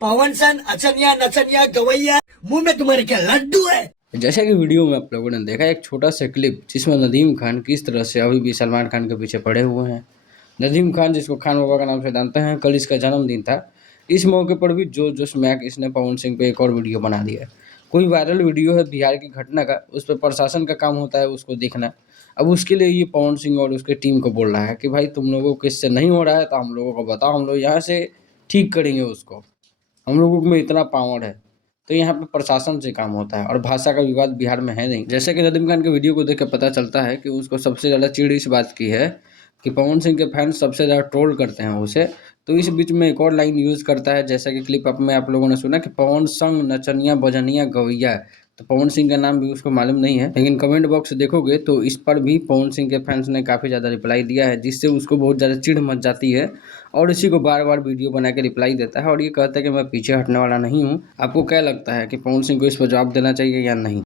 पवन सन अचनिया नचनिया गवैया, मुंह में तुम्हारे क्या लड्डू है। जैसा कि वीडियो में आप लोगों ने देखा, एक छोटा सा क्लिप जिसमें नदीम खान किस तरह से अभी भी सलमान खान के पीछे पड़े हुए हैं। नदीम खान, जिसको खान बाबा का नाम से जानते हैं, कल इसका जन्मदिन था। इस मौके पर भी जोश जोश में आके इसने पवन सिंह पे एक और वीडियो बना दिया है। कोई वायरल वीडियो है बिहार की घटना का, उस पर प्रशासन का काम होता है उसको देखना। अब उसके लिए ये पवन सिंह और उसके टीम को बोल रहा है कि भाई तुम लोगों को इससे नहीं हो रहा है तो हम लोगों को बताओ, हम लोग यहाँ से ठीक करेंगे उसको, हम लोगों में इतना पावर है। तो यहाँ पे प्रशासन से काम होता है और भाषा का विवाद बिहार में है नहीं। जैसे कि नदीम खान के वीडियो को देख के पता चलता है कि उसको सबसे ज़्यादा चिढ़ इस बात की है कि पवन सिंह के फैंस सबसे ज़्यादा ट्रोल करते हैं उसे। तो इस बीच में एक और लाइन यूज़ करता है, जैसा कि क्लिप में आप लोगों ने सुना कि पवन संग नचनिया बजनिया गवैया। तो पवन सिंह का नाम भी उसको मालूम नहीं है, लेकिन कमेंट बॉक्स देखोगे तो इस पर भी पवन सिंह के फैंस ने काफ़ी ज़्यादा रिप्लाई दिया है, जिससे उसको बहुत ज़्यादा चिढ़ मच जाती है और इसी को बार बार वीडियो बना के रिप्लाई देता है और ये कहता है कि मैं पीछे हटने वाला नहीं हूँ। आपको क्या लगता है कि पवन सिंह को इस पर जवाब देना चाहिए या नहीं?